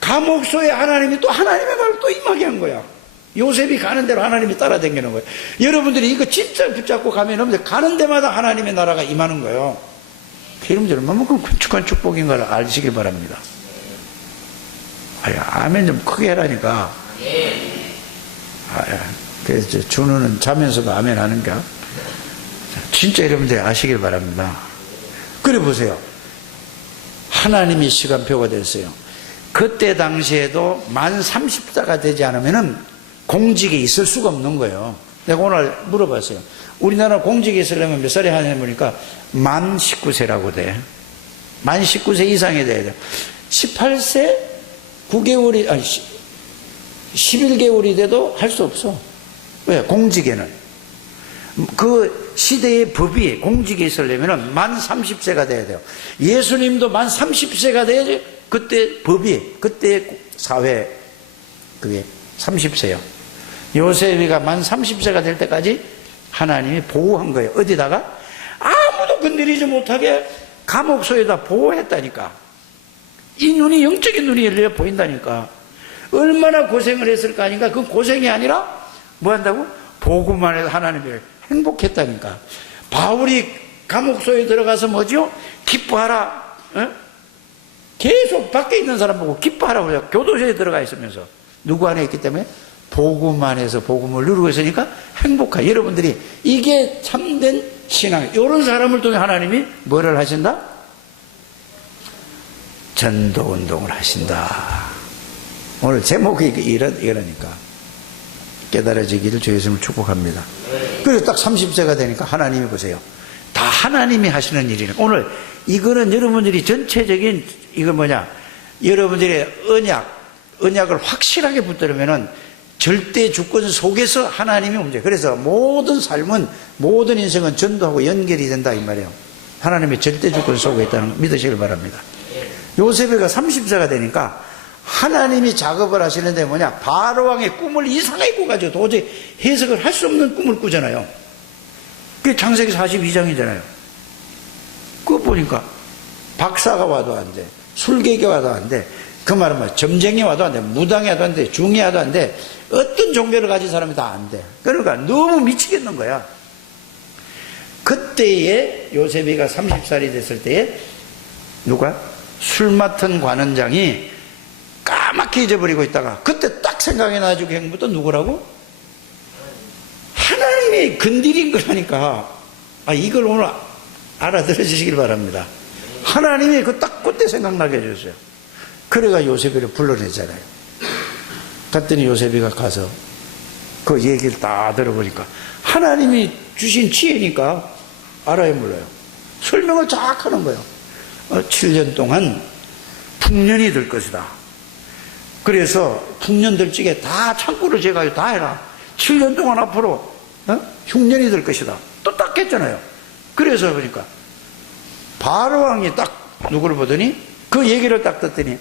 감옥 속에 하나님이 또 하나님의 말을 또 임하게 한 거야. 요셉이 가는 대로 하나님이 따라다니는 거예요. 여러분들이 이거 진짜 붙잡고 가면 가는 데마다 하나님의 나라가 임하는 거예요. 여러분들 얼마만큼 건축한 축복인 걸 아시길 바랍니다. 아멘 좀 크게 해라니까. 그래서 준우는 자면서도 아멘 하는가? 진짜 여러분들이 아시길 바랍니다. 그래 보세요. 하나님이 시간표가 됐어요. 그때 당시에도 만 30세가 되지 않으면은 공직에 있을 수가 없는 거예요. 내가 오늘 물어봤어요. 우리나라 공직에 있으려면 몇 살이 하냐 보니까 만 19세라고 돼. 만 19세 이상이 돼야 돼. 18세 9개월이, 11개월이 돼도 할 수 없어. 왜? 공직에는. 그 시대의 법이 공직에 있으려면 만 30세가 돼야 돼요. 예수님도 만 30세가 돼야지 그때 법이, 그때 사회, 그게 30세요. 요셉이가 만 30세가 될 때까지 하나님이 보호한 거예요. 어디다가? 아무도 건드리지 못하게 감옥소에다 보호했다니까. 이 눈이 영적인 눈이 열려 보인다니까. 얼마나 고생을 했을까 하니까 그 고생이 아니라 뭐 한다고? 보고만 해서 하나님이 행복했다니까. 바울이 감옥소에 들어가서 뭐죠? 기뻐하라. 계속 밖에 있는 사람 보고 기뻐하라고 그래요. 교도소에 들어가 있으면서. 누구 안에 있기 때문에? 복음 안에서 복음을 누리고 있으니까 행복하. 여러분들이 이게 참된 신앙. 이런 사람을 통해 하나님이 뭐를 하신다? 전도 운동을 하신다. 오늘 제목이 이러니까 깨달아지기를 주 예수님을 축복합니다. 그래서 딱 30세가 되니까 하나님이 보세요. 다 하나님이 하시는 일이네. 오늘 이거는 여러분들이 전체적인 이거 뭐냐? 여러분들의 언약을 확실하게 붙들으면은 절대 주권 속에서 하나님이 움직여요. 그래서 모든 삶은, 모든 인생은 전도하고 연결이 된다 이 말이에요. 하나님의 절대 주권 속에 있다는 거 믿으시길 바랍니다. 요셉이가 30세가 되니까 하나님이 작업을 하시는데 뭐냐? 바로왕의 꿈을 이상하게 꾸가지고 도저히 해석을 할 수 없는 꿈을 꾸잖아요. 그게 창세기 42장이잖아요. 그거 보니까 박사가 와도 안 돼. 술객이 와도 안 돼. 그 말은 뭐 점쟁이 와도 안 돼. 무당이 와도 안 돼. 중이 와도 안 돼. 어떤 종교를 가진 사람이 다 안 돼. 그러니까 너무 미치겠는 거야. 그때에 요셉이가 30살이 됐을 때에 누가? 술 맡은 관원장이 까맣게 잊어버리고 있다가 그때 딱 생각이 나가지고 한 것도 누구라고? 하나님이 건드린 거라니까. 이걸 오늘 알아들어 주시길 바랍니다. 하나님이 딱 그때 생각나게 해줬어요. 그래가 요셉이를 불러내잖아요. 갔더니 요셉이가 가서 그 얘기를 다 들어보니까 하나님이 주신 지혜니까 알아요, 몰라요? 설명을 쫙 하는 거예요. 7년 동안 풍년이 될 것이다. 그래서 풍년 될 적에 다 창고를 제가 다 해라. 7년 동안 앞으로 흉년이 될 것이다. 또 딱 했잖아요. 그래서 보니까 바로왕이 딱 누구를 보더니 그 얘기를 딱 듣더니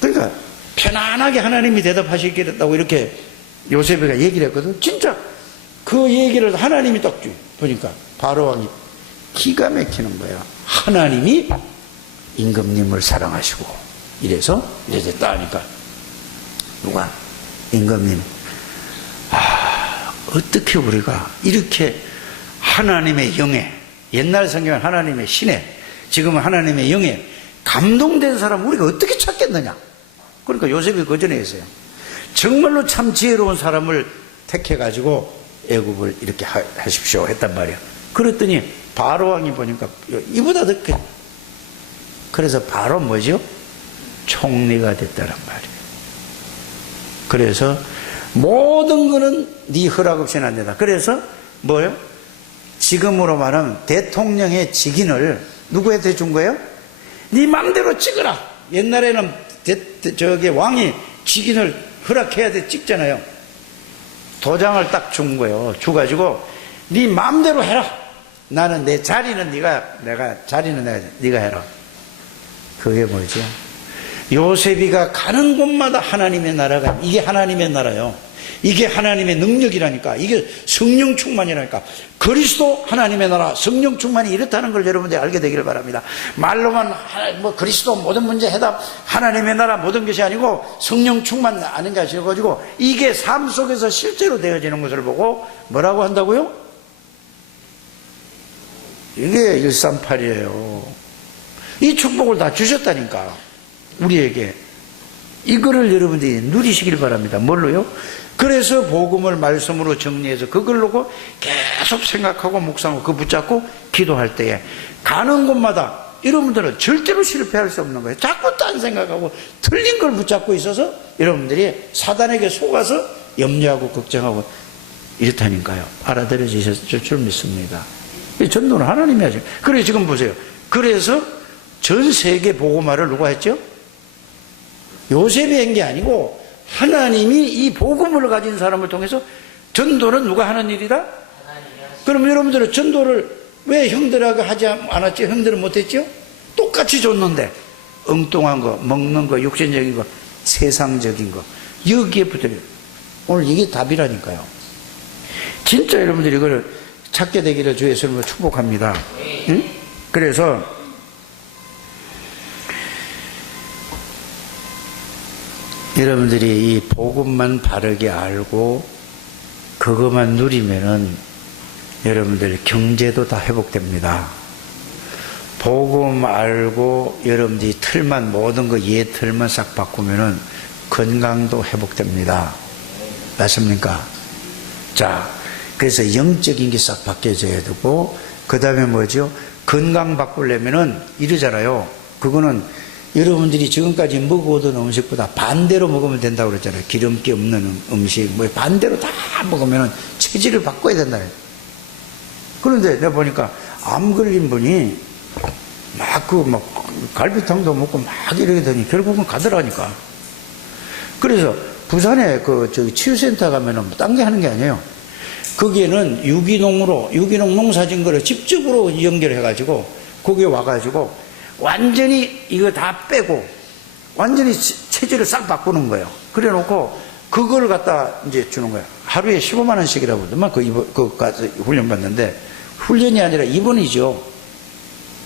그러니까 편안하게 하나님이 대답하시겠다고 이렇게 요셉이가 얘기를 했거든. 진짜 그 얘기를 하나님이 딱 보니까 바로왕이 기가 막히는 거야. 하나님이 임금님을 사랑하시고 이래서 이제 따니까 누가 임금님 어떻게 우리가 이렇게 하나님의 영에, 옛날 성경은 하나님의 신에, 지금은 하나님의 영에 감동된 사람 우리가 어떻게 찾겠느냐. 그러니까 요셉이 그 전에 했어요. 정말로 참 지혜로운 사람을 택해가지고 애굽을 이렇게 하십시오 했단 말이야. 그랬더니 바로왕이 보니까 이보다 더 그래서 바로 뭐죠? 총리가 됐다란 말이에요. 그래서 모든 거는 네 허락 없이는 안 된다. 그래서 뭐예요? 지금으로 말하면 대통령의 직인을 누구한테 준 거예요? 네 맘대로 찍어라. 옛날에는 저기 왕이 직인을 허락해야 돼 찍잖아요. 도장을 딱 준 거예요. 줘가지고 네 맘대로 해라. 나는 내 자리는 네가 해라. 그게 뭐죠? 요셉이가 가는 곳마다 하나님의 나라가, 이게 하나님의 나라요. 이게 하나님의 능력이라니까. 이게 성령 충만이라니까. 그리스도 하나님의 나라, 성령 충만이 이렇다는 걸 여러분들이 알게 되기를 바랍니다. 말로만 그리스도 모든 문제 해답, 하나님의 나라 모든 것이 아니고 성령 충만 아는 것이 가지고 이게 삶 속에서 실제로 되어지는 것을 보고 뭐라고 한다고요? 이게 138이에요. 이 축복을 다 주셨다니까. 우리에게. 이거를 여러분들이 누리시길 바랍니다. 뭘로요? 그래서 복음을 말씀으로 정리해서 그걸 놓고 계속 생각하고 묵상하고 그 붙잡고 기도할 때에 가는 곳마다 여러분들은 절대로 실패할 수 없는 거예요. 자꾸 딴 생각하고 틀린 걸 붙잡고 있어서 여러분들이 사단에게 속아서 염려하고 걱정하고 이렇다니까요. 알아들어 주셨을 줄 믿습니다. 이 전도는 하나님이 하죠. 그래 지금 보세요. 그래서 전 세계 복음화를 누가 했죠? 요셉이 한 게 아니고 하나님이 이 복음을 가진 사람을 통해서 전도는 누가 하는 일이다? 그럼 여러분들은 전도를 왜 형들하고 하지 않았지? 형들은 못했죠? 똑같이 줬는데 엉뚱한 거, 먹는 거, 육신적인 거, 세상적인 거 여기에 붙어요. 오늘 이게 답이라니까요. 진짜 여러분들이 이걸 찾게 되기를 주의 이름으로 축복합니다. 응? 그래서 여러분들이 이 복음만 바르게 알고 그것만 누리면은 여러분들 경제도 다 회복됩니다. 복음 알고 여러분들이 틀만 모든 거 틀만 싹 바꾸면은 건강도 회복됩니다. 맞습니까? 자, 그래서 영적인 게 싹 바뀌어져야 되고 그 다음에 뭐죠? 건강 바꾸려면은 이러잖아요. 그거는 여러분들이 지금까지 먹어오던 음식보다 반대로 먹으면 된다고 그랬잖아요. 기름기 없는 음식, 반대로 다 먹으면 체질을 바꿔야 된다. 그런데 내가 보니까 암 걸린 분이 갈비탕도 먹고 막 이러게 되니 결국은 가더라니까. 그래서 부산에 치유센터 가면은 딴 게 하는 게 아니에요. 거기에는 유기농 농사진 거를 직접으로 연결해가지고 거기에 와가지고 완전히 이거 다 빼고 완전히 체질을 싹 바꾸는 거예요. 그래 놓고 그걸 갖다 이제 주는 거예요. 하루에 15만 원씩이라고 그러더만 그거 가서 훈련 받는데 훈련이 아니라 입원이죠.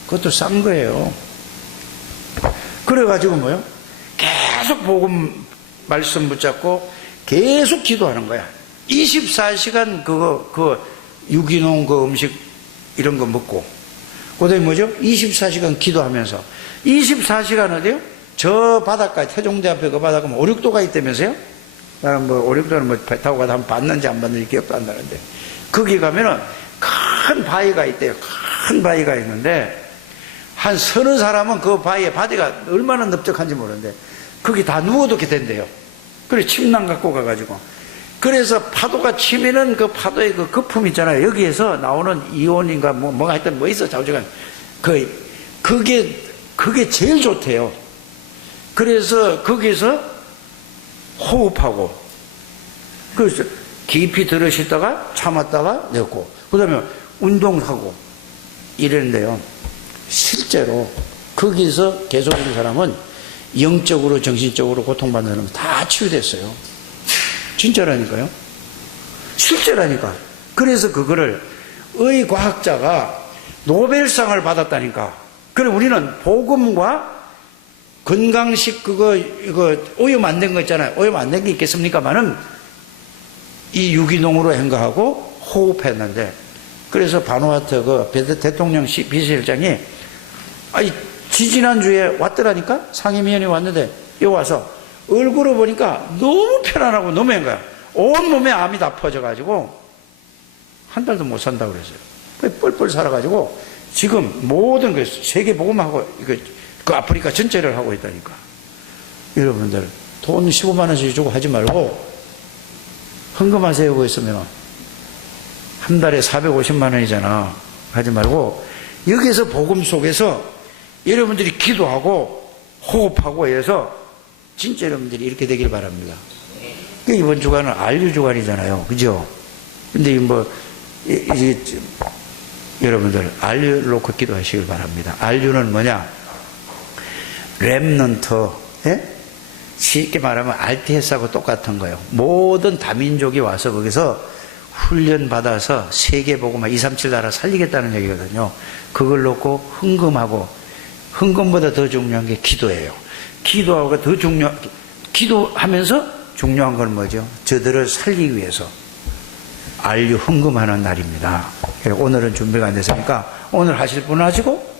그것도 싼 거예요. 그래가지고 뭐요? 계속 복음 말씀 붙잡고 계속 기도하는 거야. 24시간 유기농 음식 이런 거 먹고 그 다음에 뭐죠? 24시간 기도하면서 24시간 어디요? 저 바닷가 태종대 앞에 그 바닷가 5, 6도가 있다면서요? 나는 뭐 오륙도는 뭐 배 타고 가다 한번 봤는지 안 봤는지 기억도 안 나는데, 거기 가면은 큰 바위가 있대요. 큰 바위가 있는데 한 서너 사람은 그 바위가 얼마나 넓적한지 모르는데 거기 다 누워놓게 된대요. 그래 침낭 갖고 가가지고, 그래서 파도가 치면은 그 파도의 그 거품 있잖아요. 여기에서 나오는 이온인가 뭐가 하여튼 뭐 있어 좌우지간 그게 제일 좋대요. 그래서 거기서 호흡하고, 그래서 깊이 들으시다가 참았다가 내고, 그 다음에 운동하고 이랬는데요. 실제로 거기서 계속 있는 사람은 영적으로 정신적으로 고통받는 사람은 다 치유됐어요. 진짜라니까요. 실제라니까. 그래서 그거를 의과학자가 노벨상을 받았다니까. 그래 우리는 복음과 건강식 이거 오염 안 된 거 있잖아요. 오염 안 된 게 있겠습니까만은 이 유기농으로 행가하고 호흡했는데, 그래서 바누아투 그 대통령 비서실장이 지지난주에 왔더라니까. 상임위원이 왔는데 여기 와서 얼굴을 보니까 너무 편안하고 너무 행가요. 온몸에 암이 다 퍼져가지고 한 달도 못 산다고 그랬어요. 뻘뻘 살아가지고 지금 모든 그 세계 복음하고 그 아프리카 전체를 하고 있다니까. 여러분들 돈 15만 원씩 주고 하지 말고 헌금하세요. 그거 있으면 한 달에 450만 원이잖아. 하지 말고 여기서 복음 속에서 여러분들이 기도하고 호흡하고 해서 진짜 여러분들이 이렇게 되길 바랍니다. 이번 주간은 안류 주간이잖아요. 그죠? 근데 여러분들 안류 놓고 기도하시길 바랍니다. 안류는 뭐냐? 렘넌트, 쉽게 말하면 RTS하고 똑같은 거예요. 모든 다민족이 와서 거기서 훈련받아서 세계복음화 237 나라 살리겠다는 얘기거든요. 그걸 놓고 헌금하고, 헌금보다 더 중요한 게 기도예요. 기도하고 기도하면서 중요한 건 뭐죠? 저들을 살리기 위해서 안류 헌금하는 날입니다. 오늘은 준비가 안 됐으니까 오늘 하실 분은 하시고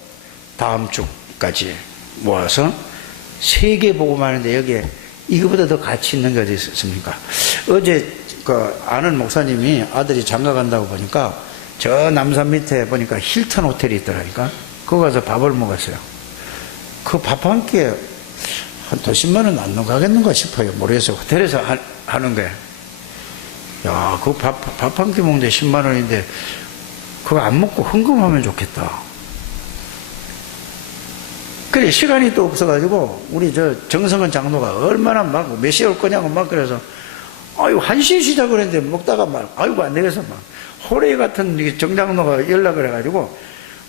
다음 주까지 모아서 세계복음하는데 여기에 이거보다 더 가치 있는 게 어디 있습니까? 어제 아는 목사님이 아들이 장가 간다고 보니까 저 남산 밑에 보니까 힐튼 호텔이 있더라니까. 거기 가서 밥을 먹었어요. 그 밥 한 끼에 한 $10만 원 안 나가겠는가 싶어요. 모르겠어요. 호텔에서 하는 거예요. 야, 그 밥 한 끼 먹는데 10만 원인데 그거 안 먹고 헌금하면 좋겠다. 그래, 시간이 또 없어가지고 우리 정성은 장로가 얼마나 막 몇 시에 올 거냐고 막 그래서 1시에 시작을 했는데 먹다가 아이고 안 되겠어 호레이 같은 정장로가 연락을 해가지고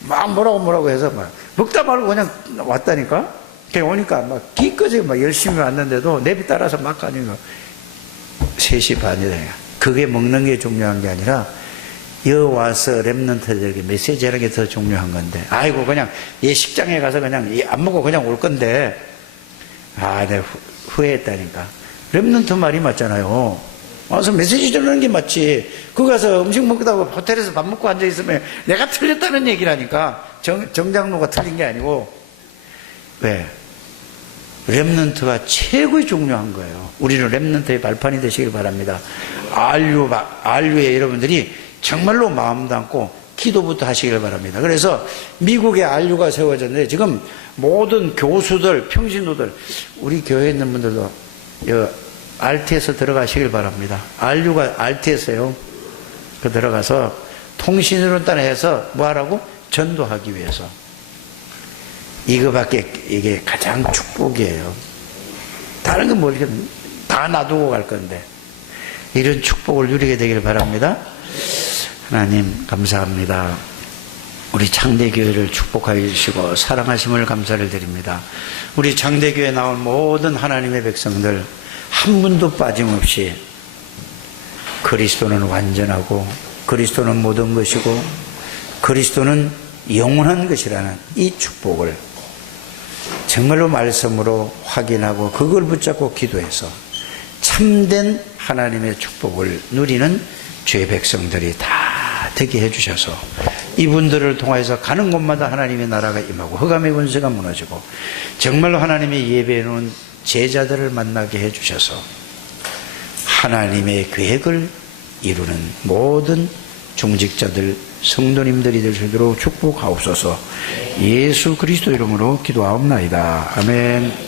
막 뭐라고 해서 먹다 말고 그냥 왔다니까. 그냥 오니까 기꺼이 열심히 왔는데도 내비 따라서 막 가니까 3시 반이다. 그게 먹는 게 중요한 게 아니라 와서 렘넌트들에게 메시지하는 게 더 중요한 건데, 아이고 그냥 예식장에 가서 그냥 안 먹고 그냥 올 건데, 내가 후회했다니까. 렘넌트 말이 맞잖아요. 와서 메시지 전하는 게 맞지. 거기 가서 음식 먹다가 호텔에서 밥 먹고 앉아있으면 내가 틀렸다는 얘기라니까. 정장로가 틀린 게 아니고. 왜? 렘넌트가 최고의 중요한 거예요. 우리는 렘넌트의 발판이 되시길 바랍니다. 안류에 여러분들이 정말로 마음 담고 기도부터 하시길 바랍니다. 그래서 미국에 안류가 세워졌는데 지금 모든 교수들, 평신도들, 우리 교회에 있는 분들도 RT에서 들어가시길 바랍니다. 안류가 RT에서요. 그 들어가서 통신으로 따라해서 뭐 하라고? 전도하기 위해서. 이거밖에 이게 가장 축복이에요. 다른 건 모르겠, 다 놔두고 갈 건데 이런 축복을 누리게 되기를 바랍니다. 하나님 감사합니다. 우리 창대교회를 축복하여 주시고 사랑하심을 감사를 드립니다. 우리 창대교회에 나온 모든 하나님의 백성들 한 분도 빠짐없이 그리스도는 완전하고 그리스도는 모든 것이고 그리스도는 영원한 것이라는 이 축복을 정말로 말씀으로 확인하고 그걸 붙잡고 기도해서 참된 하나님의 축복을 누리는 주의 백성들이 다 되게 해주셔서 이분들을 통해서 가는 곳마다 하나님의 나라가 임하고 흑암의 권세가 무너지고 정말로 하나님의 예배해 놓은 제자들을 만나게 해주셔서 하나님의 계획을 이루는 모든 중직자들, 성도님들이 될 수 있도록 축복하옵소서. 예수 그리스도 이름으로 기도하옵나이다. 아멘.